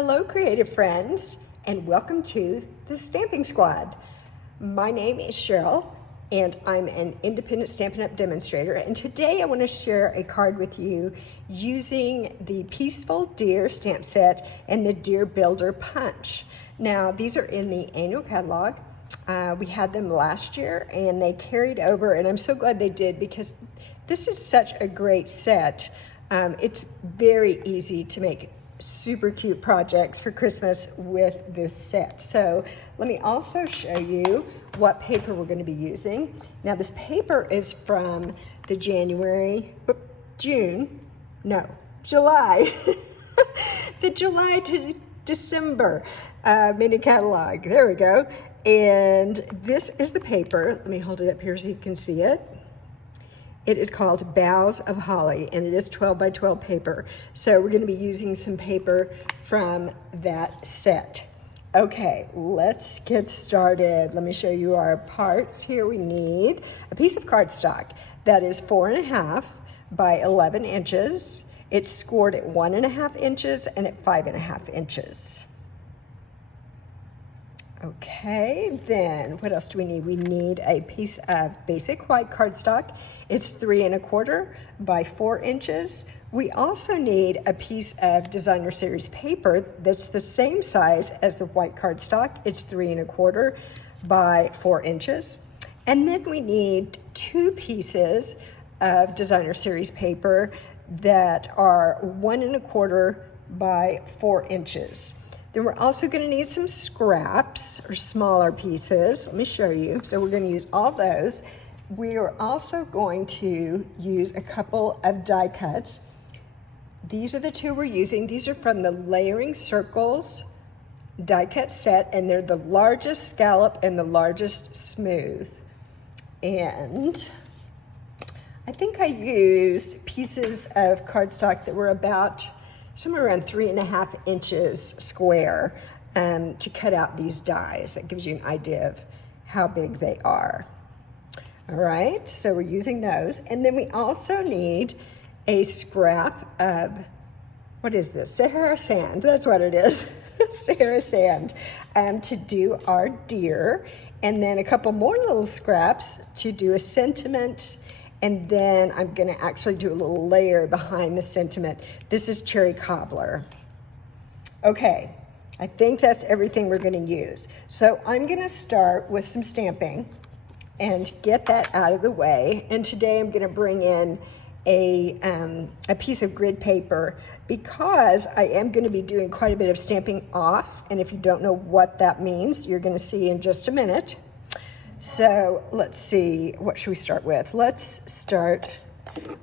Hello, creative friends, and welcome to the Stamping Squad. My name is Cheryl, and I'm an independent Stampin' Up! Demonstrator, and today I want to share a card with you using the Peaceful Deer stamp set and the Deer Builder Punch. Now, these are in the annual catalog. We had them last year, and they carried over, and I'm so glad they did because this is such a great set. It's very easy to make super cute projects for Christmas with this set. So let me also show you what paper we're going to be using. Now this paper is from the July, the July to December mini catalog. There we go. And this is the paper. Let me hold it up here so you can see it. It is called Boughs of Holly, and it is 12 by 12 paper. So we're going to be using some paper from that set. Okay, let's get started. Let me show you our parts. Here we need a piece of cardstock that is 4.5 by 11 inches. It's scored at 1.5 inches and at 5.5 inches. Okay, then what else do we need? We need a piece of basic white cardstock. It's 3.25 by 4 inches. We also need a piece of designer series paper that's the same size as the white cardstock. It's 3.25 by 4 inches. And then we need 2 pieces of designer series paper that are 1.25 by 4 inches. Then we're also going to need some scraps or smaller pieces. Let me show you. So we're going to use all those. We are also going to use a couple of die cuts. These are the 2 we're using. These are from the Layering Circles die cut set, and they're the largest scallop and the largest smooth. And I think I used pieces of cardstock that were about somewhere around 3.5 inches square to cut out these dies. That gives you an idea of how big they are. All right, so we're using those. And then we also need a scrap of, what is this? Sahara sand, that's what it is. Sahara sand to do our deer. And then a couple more little scraps to do a sentiment. And then I'm gonna actually do a little layer behind the sentiment. This is cherry cobbler. Okay, I think that's everything we're gonna use. So I'm gonna start with some stamping and get that out of the way. And today I'm gonna bring in a piece of grid paper because I am gonna be doing quite a bit of stamping off. And if you don't know what that means, you're gonna see in just a minute. So let's see, what should we start with? Let's start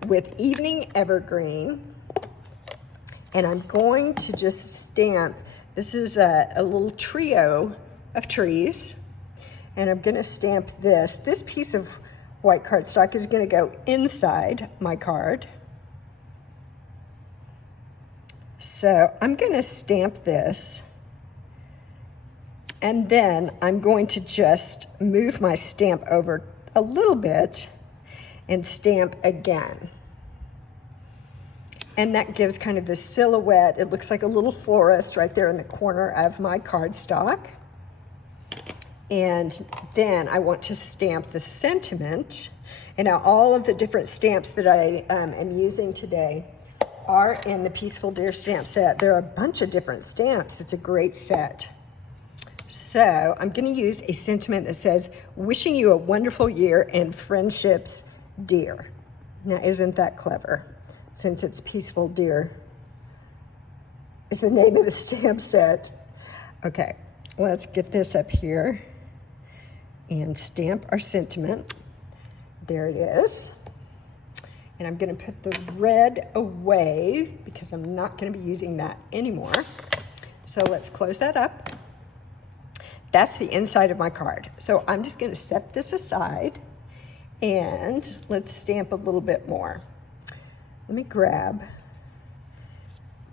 with Evening Evergreen. And I'm going to just stamp, this is a little trio of trees. And I'm gonna stamp this. This piece of white cardstock is gonna go inside my card. So I'm gonna stamp this. And then I'm going to just move my stamp over a little bit and stamp again. And that gives kind of this silhouette. It looks like a little forest right there in the corner of my cardstock. And then I want to stamp the sentiment. And now all of the different stamps that I am using today are in the Peaceful Deer stamp set. There are a bunch of different stamps. It's a great set. So I'm going to use a sentiment that says, wishing you a wonderful year and friendships dear. Now, isn't that clever? Since it's Peaceful Deer is the name of the stamp set. Okay, let's get this up here and stamp our sentiment. There it is. And I'm going to put the red away because I'm not going to be using that anymore. So let's close that up. That's the inside of my card. So I'm just going to set this aside and let's stamp a little bit more. Let me grab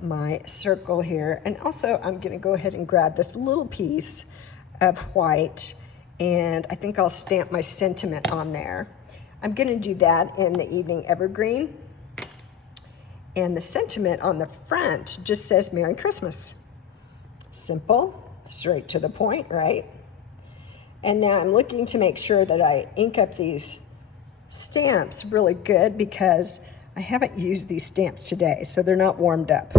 my circle here. And also I'm going to go ahead and grab this little piece of white, and I think I'll stamp my sentiment on there. I'm going to do that in the Evening Evergreen. And the sentiment on the front just says Merry Christmas. Simple, straight to the point, right? And now I'm looking to make sure that I ink up these stamps really good because I haven't used these stamps today, so they're not warmed up,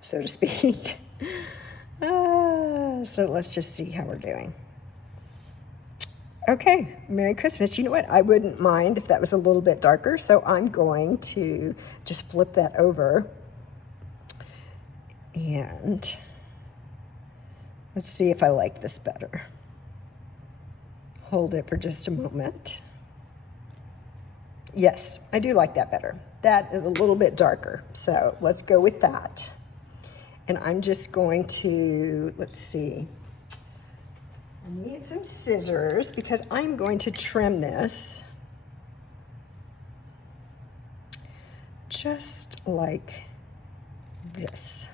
so to speak. So let's just see how we're doing. Okay, Merry Christmas. You know what? I wouldn't mind if that was a little bit darker, so I'm going to just flip that over. And let's see if I like this better. Hold it for just a moment. Yes, I do like that better. That is a little bit darker, so let's go with that. And I'm just going to, let's see, I need some scissors because I'm going to trim this just like this.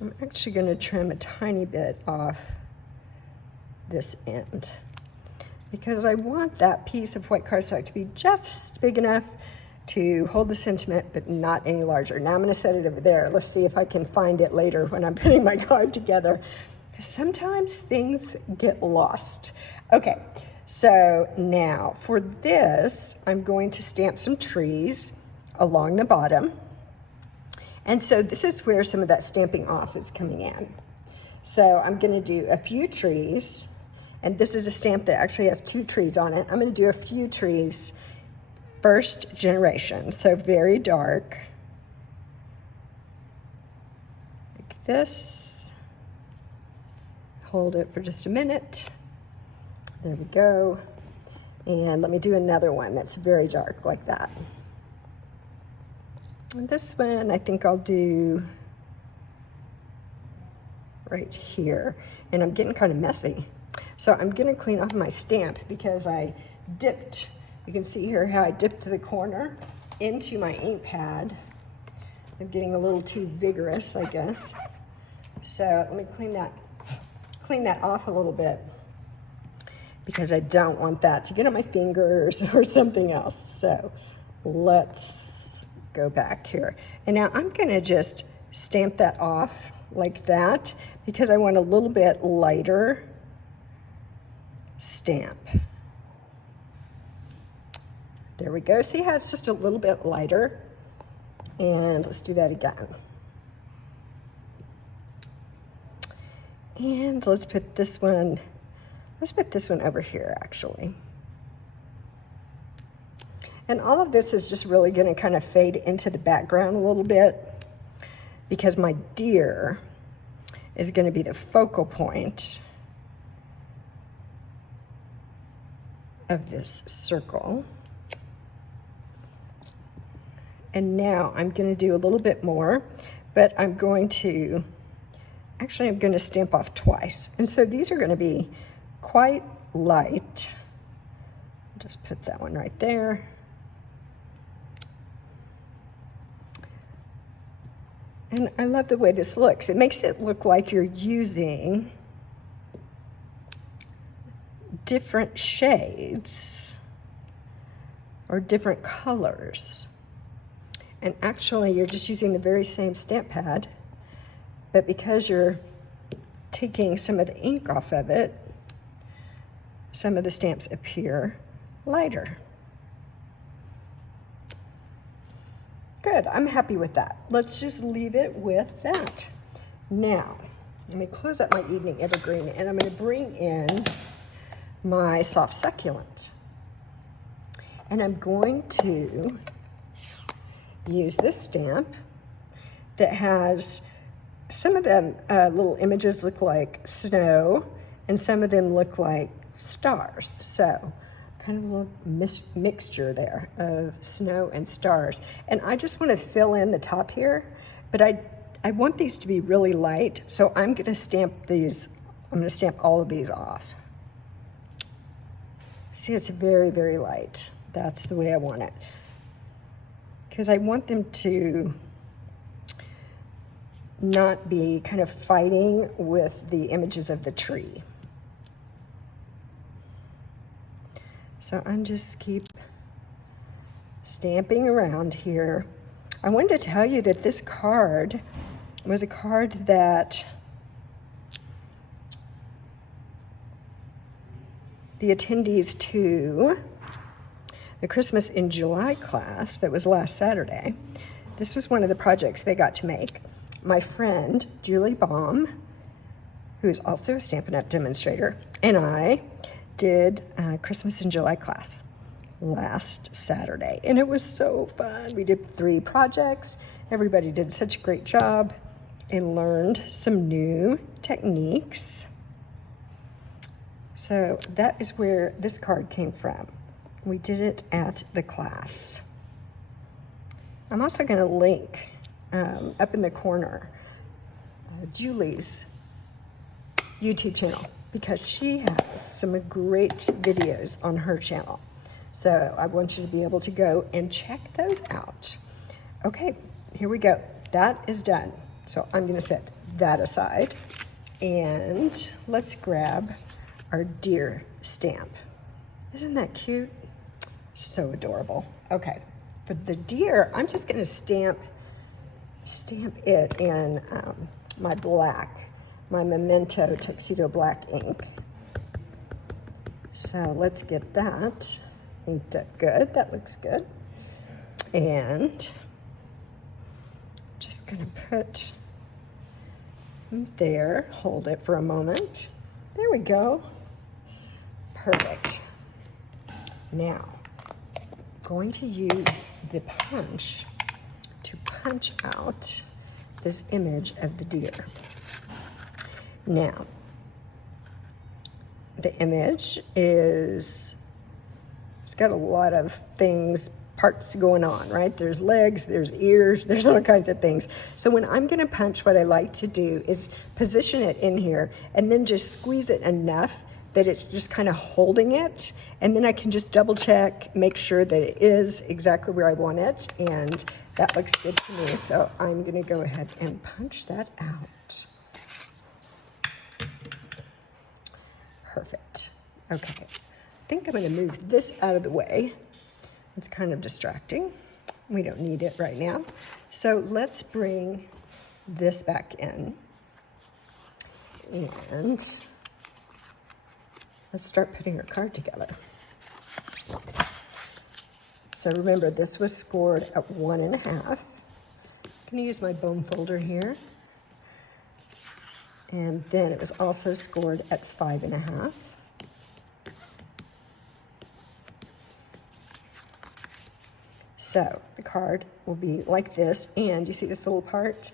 I'm actually going to trim a tiny bit off this end because I want that piece of white cardstock to be just big enough to hold the sentiment, but not any larger. Now I'm going to set it over there. Let's see if I can find it later when I'm putting my card together. Sometimes things get lost. Okay, so now for this, I'm going to stamp some trees along the bottom. And so this is where some of that stamping off is coming in. So I'm going to do a few trees, and this is a stamp that actually has 2 trees on it. I'm going to do a few trees, first generation, so very dark, like this. Hold it for just a minute. There we go. And let me do another one that's very dark like that. And this one I think I'll do right here. And I'm getting kind of messy. So I'm going to clean off my stamp because I dipped, you can see here how I dipped the corner into my ink pad. I'm getting a little too vigorous, I guess. So let me clean that off a little bit because I don't want that to get on my fingers or something else. So let's go back here. And now I'm going to just stamp that off like that because I want a little bit lighter stamp. There we go. See how it's just a little bit lighter? And let's do that again. And let's put this one over here actually. And all of this is just really going to kind of fade into the background a little bit because my deer is going to be the focal point of this circle. And now I'm going to do a little bit more, but I'm going to stamp off twice. And so these are going to be quite light. Just put that one right there. And I love the way this looks. It makes it look like you're using different shades or different colors. And actually, you're just using the very same stamp pad, but because you're taking some of the ink off of it, some of the stamps appear lighter. Good, I'm happy with that. Let's just leave it with that. Now, let me close up my evening evergreen, and I'm going to bring in my soft succulent. And I'm going to use this stamp that has some of them little images look like snow and some of them look like stars. So kind of a little mixture there of snow and stars. And I just want to fill in the top here, but I want these to be really light. So I'm going to stamp these, I'm going to stamp all of these off. See, it's very, very light. That's the way I want it. Because I want them to not be kind of fighting with the images of the tree. So I'm just keep stamping around here. I wanted to tell you that this card was a card that the attendees to the Christmas in July class that was last Saturday. This was one of the projects they got to make. My friend, Julie Baum, who is also a Stampin' Up! Demonstrator, and I did Christmas in July class last Saturday, and it was so fun. We did 3 projects. Everybody did such a great job and learned some new techniques. So that is where this card came from. We did it at the class. I'm also going to link up in the corner Julie's YouTube channel, because she has some great videos on her channel. So I want you to be able to go and check those out. Okay, here we go. That is done. So I'm going to set that aside, and let's grab our deer stamp. Isn't that cute? So adorable. Okay, for the deer, I'm just going to stamp it in my black, my Memento Tuxedo Black ink. So let's get that inked up good. That looks good. And just going to put there, hold it for a moment. There we go. Perfect. Now, going to use the punch to punch out this image of the deer. Now, the image it's got a lot of things, parts going on, right? There's legs, there's ears, there's all kinds of things. So when I'm gonna punch, what I like to do is position it in here and then just squeeze it enough that it's just kind of holding it. And then I can just double check, make sure that it is exactly where I want it. And that looks good to me. So I'm gonna go ahead and punch that out. Perfect. Okay, I think I'm gonna move this out of the way. It's kind of distracting. We don't need it right now. So let's bring this back in. And let's start putting our card together. So remember, this was scored at 1.5. I'm gonna use my bone folder here. And then it was also scored at 5.5. So the card will be like this, and you see this little part?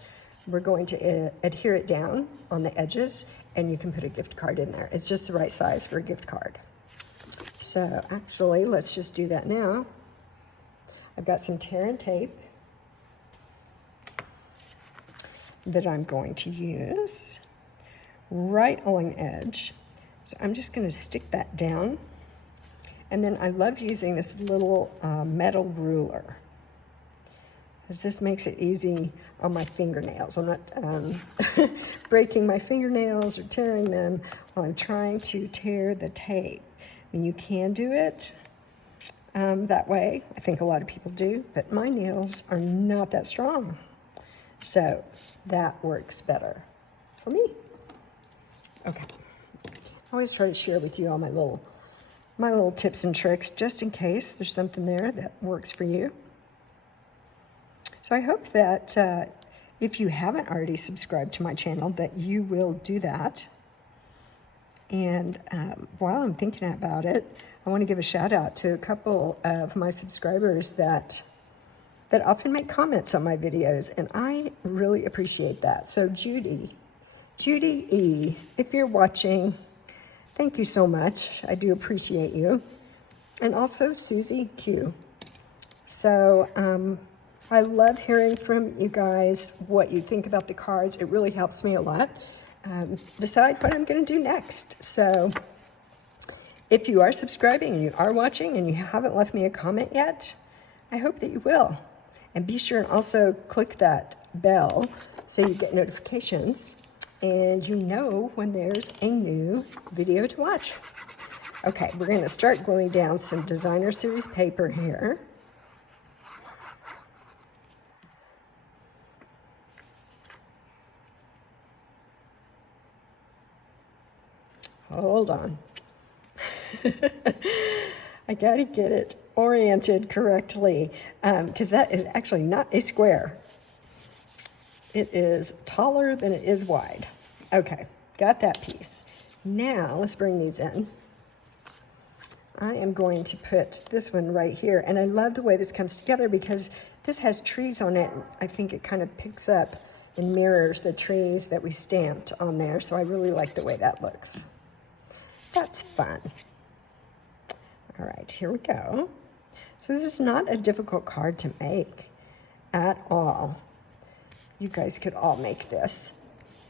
We're going to adhere it down on the edges, and you can put a gift card in there. It's just the right size for a gift card. So actually, let's just do that now. I've got some tear and tape that I'm going to use right along the edge. So I'm just going to stick that down. And then I love using this little metal ruler, because this makes it easy on my fingernails. I'm not breaking my fingernails or tearing them while I'm trying to tear the tape. I mean, you can do it that way. I think a lot of people do, but my nails are not that strong. So that works better for me. Okay. I always try to share with you all my little tips and tricks, just in case there's something there that works for you. So I hope that if you haven't already subscribed to my channel, that you will do that. And while I'm thinking about it, I want to give a shout out to a couple of my subscribers that often make comments on my videos, and I really appreciate that. So Judy E., if you're watching, thank you so much. I do appreciate you. And also Susie Q. So I love hearing from you guys what you think about the cards. It really helps me a lot decide what I'm going to do next. So if you are subscribing and you are watching and you haven't left me a comment yet, I hope that you will. And be sure and also click that bell so you get notifications and you know when there's a new video to watch. Okay, we're going to start gluing down some designer series paper here. Hold on. I gotta get it oriented correctly, because that is actually not a square. It is taller than it is wide. Okay, got that piece. Now let's bring these in. I am going to put this one right here, and I love the way this comes together because this has trees on it. I think it kind of picks up and mirrors the trees that we stamped on there, so I really like the way that looks. That's fun. All right, here we go. So this is not a difficult card to make at all. You guys could all make this.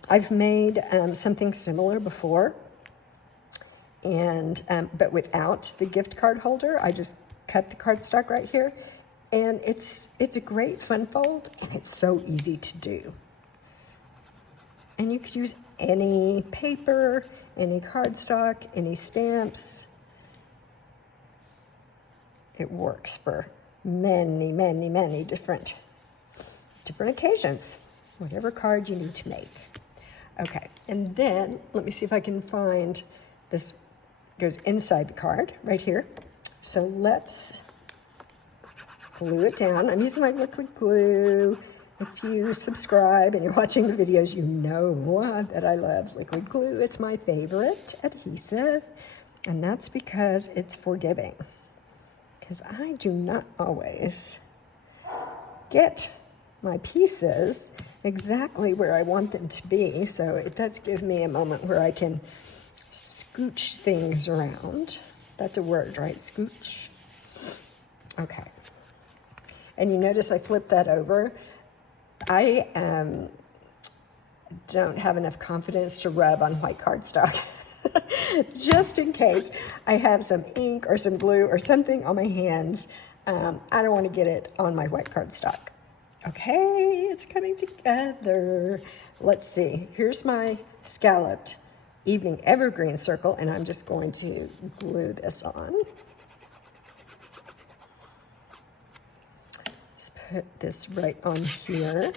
I've made something similar before, and but without the gift card holder. I just cut the cardstock right here, and it's a great fun fold, and it's so easy to do. And you could use any paper, any cardstock, any stamps. It works for many, many, many different occasions, whatever card you need to make. Okay, and then let me see if I can find this. Goes inside the card right here. So let's glue it down. I'm using my liquid glue. If you subscribe and you're watching the videos, you know that I love liquid glue. It's my favorite adhesive, and that's because it's forgiving. Because I do not always get my pieces exactly where I want them to be, so it does give me a moment where I can scooch things around. That's a word, right? Scooch. Okay. And you notice I flipped that over. I don't have enough confidence to rub on white cardstock. Just in case I have some ink or some glue or something on my hands. I don't want to get it on my white cardstock. Okay, it's coming together. Let's see. Here's my scalloped evening evergreen circle, and I'm just going to glue this on. Let's put this right on here.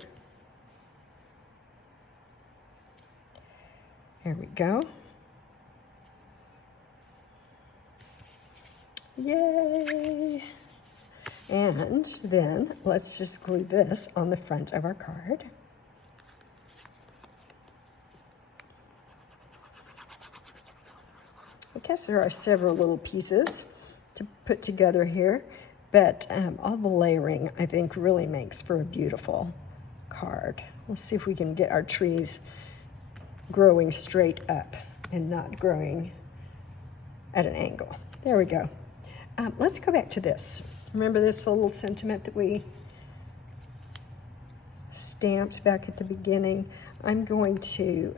There we go. Yay! And then let's just glue this on the front of our card. I guess there are several little pieces to put together here, but all the layering, I think, really makes for a beautiful card. Let's see if we can get our trees growing straight up and not growing at an angle. There we go. Let's go back to this. Remember this little sentiment that we stamped back at the beginning? I'm going to,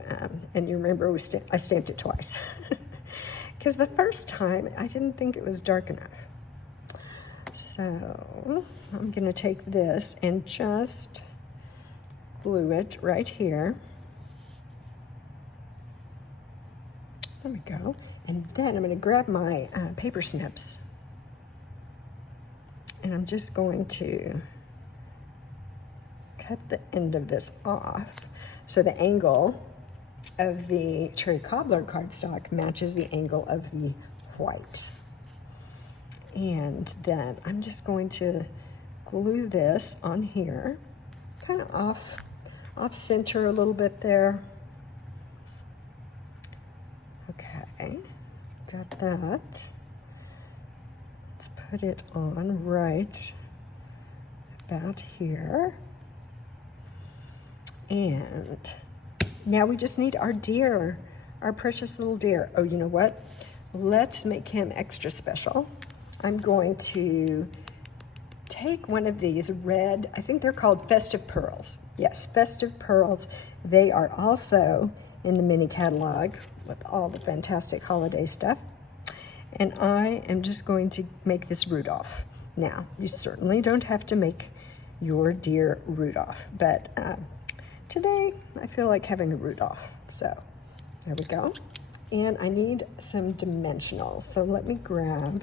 and you remember I stamped it twice. Because the first time, I didn't think it was dark enough. So I'm going to take this and just glue it right here. There we go. And then I'm going to grab my paper snips. And I'm just going to cut the end of this off so the angle of the cherry cobbler cardstock matches the angle of the white. And then I'm just going to glue this on here, kind of off center a little bit there. Okay, got that. Let's put it on right about here. And now we just need our deer, our precious little deer. Oh, you know what? Let's make him extra special. I'm going to take one of these red, I think they're called Festive Pearls. Yes, Festive Pearls. They are also in the mini catalog with all the fantastic holiday stuff. And I am just going to make this Rudolph. Now, you certainly don't have to make your deer Rudolph, but today I feel like having a Rudolph. So there we go. And I need some dimensionals. So let me grab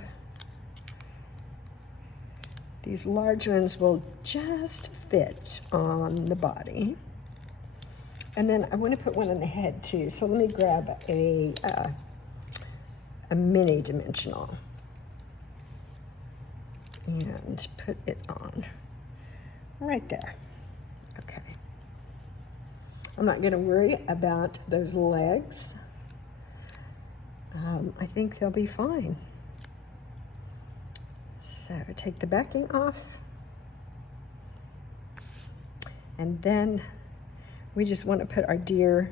these large ones. Will just fit on the body. And then I want to put one on the head too. So let me grab a a mini dimensional and put it on right there. Okay. I'm not going to worry about those legs. I think they'll be fine. So take the backing off. And then we just want to put our deer,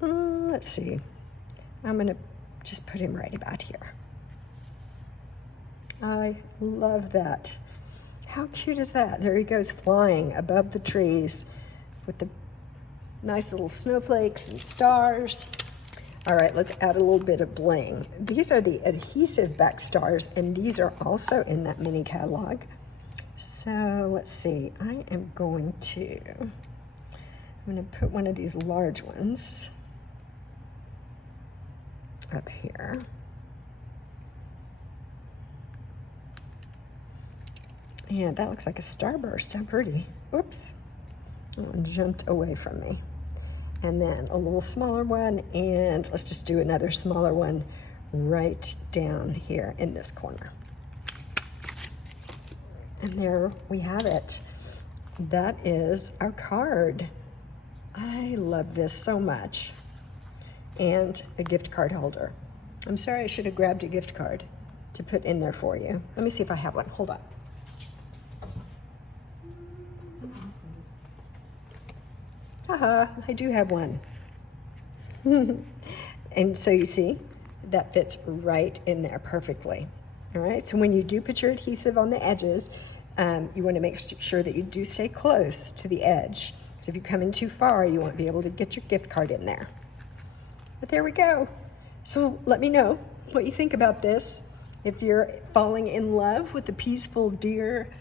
let's see, I'm going to just put him right about here. I love that. How cute is that? There he goes flying above the trees with the nice little snowflakes and stars. All right, let's add a little bit of bling. These are the adhesive back stars, and these are also in that mini catalog. So let's see, I'm going to put one of these large ones up here. And that looks like a starburst. How pretty. Oops. Oh, it jumped away from me. And then a little smaller one, and let's just do another smaller one right down here in this corner. And there we have it. That is our card. I love this so much. And a gift card holder. I'm sorry, I should have grabbed a gift card to put in there for you. Let me see if I have one. Hold on. Haha, I do have one. And so you see, that fits right in there perfectly. All right, so when you do put your adhesive on the edges, you want to make sure that you do stay close to the edge. So if you come in too far, you won't be able to get your gift card in there. But there we go. So let me know what you think about this. If you're falling in love with the Peaceful Deer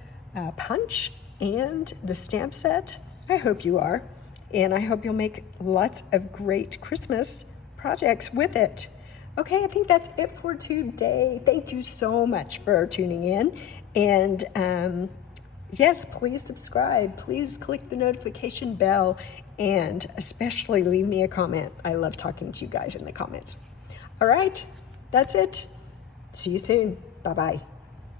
punch and the stamp set, I hope you are. And I hope you'll make lots of great Christmas projects with it. Okay, I think that's it for today. Thank you so much for tuning in. And yes, please subscribe. Please click the notification bell. And especially leave me a comment. I love talking to you guys in the comments. All right, that's it. See you soon. Bye-bye.